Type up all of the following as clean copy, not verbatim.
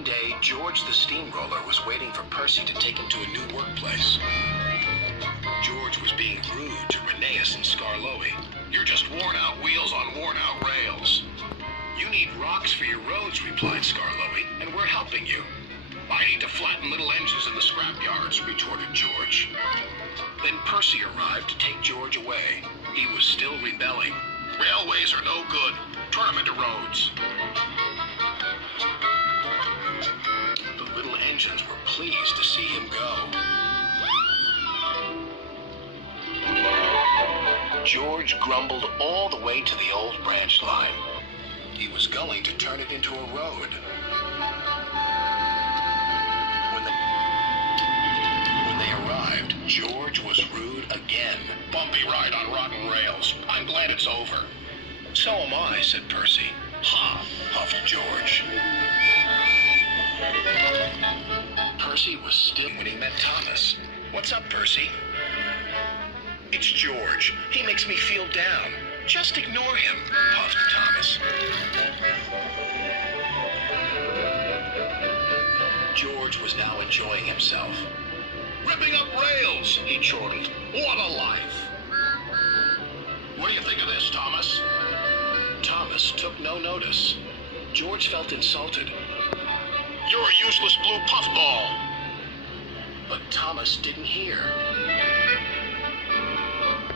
One day, George the Steamroller was waiting for Percy to take him to a new workplace. George was being rude to Rheneas and Skarloey. "You're just worn-out wheels on worn-out rails." "You need rocks for your roads," replied Skarloey, "and we're helping you." "I need to flatten little engines in the scrap yards," retorted George. Then Percy arrived to take George away. He was still rebelling. "Railways are no good. Turn them into roads." The little engines were pleased to see him go. George grumbled all the way to the old branch line. He was going to turn it into a road. When they arrived, George was rude again. "Bumpy ride on rotten rails. I'm glad it's over." "So am I," said Percy. "Ha!" huffed George. Percy was still when he met Thomas. "What's up, Percy?" "It's George. He makes me feel down." "Just ignore him," puffed Thomas. George was now enjoying himself. "Ripping up rails," he chortled. "What a life!" "What do you think of this, Thomas?" Thomas took no notice. George felt insulted. "You're a useless blue puffball." But Thomas didn't hear.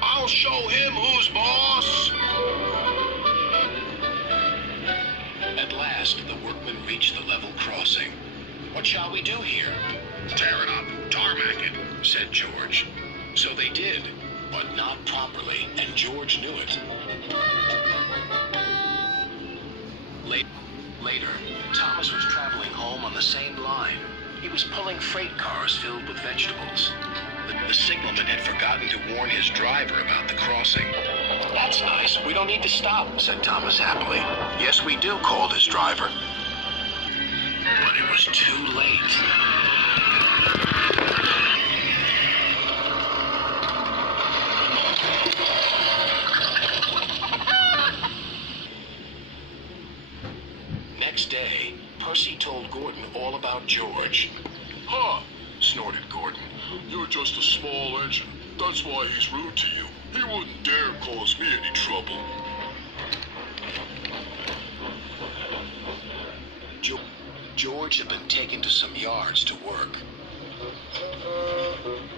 "I'll show him who's boss." At last, the workmen reached the level crossing. "What shall we do here?" "Tear it up, tarmac it," said George. So they did, but not properly, and George knew it. Later, Thomas was traveling home on the same line. He was pulling freight cars filled with vegetables. The signalman had forgotten to warn his driver about the crossing. "That's nice. We don't need to stop," said Thomas happily. "Yes, we do," called his driver. But it was too late. Next day, Percy told Gordon all about George. "Huh," snorted Gordon. "You're just a small engine. That's why he's rude to you. He wouldn't dare cause me any trouble." George had been taken to some yards to work.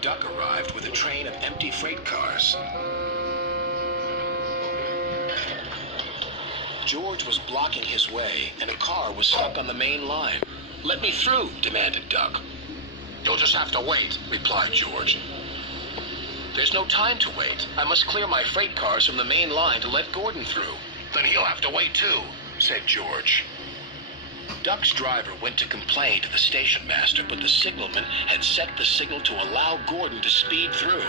Duck arrived with a train of empty freight cars. George was blocking his way, and a car was stuck on the main line. "Let me through," demanded Duck. "You'll just have to wait," replied George. "There's no time to wait. I must clear my freight cars from the main line to let Gordon through." "Then he'll have to wait too," said George. Duck's driver went to complain to the station master, but the signalman had set the signal to allow Gordon to speed through.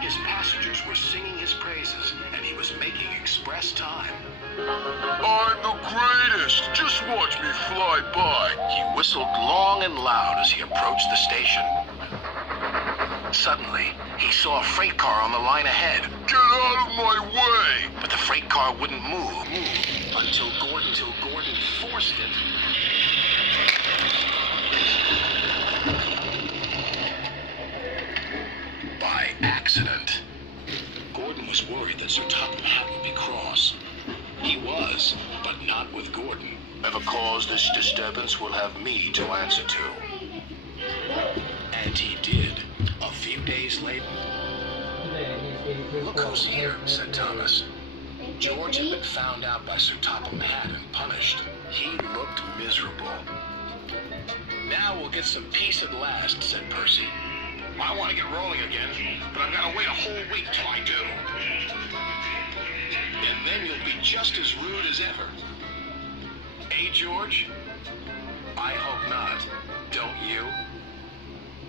His passengers were singing his praises, and he was making express time. "I'm the greatest! Just watch me fly by!" He whistled long and loud as he approached the station. Suddenly, he saw a freight car on the line ahead. "Get out of my way!" But the freight car wouldn't move until Gordon forced it. By accident. Gordon was worried that Sir Topham Hatt would be cross. He was, but not with Gordon. "Whoever caused this disturbance will have me to answer to." And he did. A few days later. "Look who's here," said Thomas. George had been found out by Sir Topham Hatt and punished. He looked miserable. "Now we'll get some peace at last," said Percy. "I want to get rolling again, but I've got to wait a whole week till I do." "And then you'll be just as rude as ever." "Eh, George?" "I hope not. Don't you?"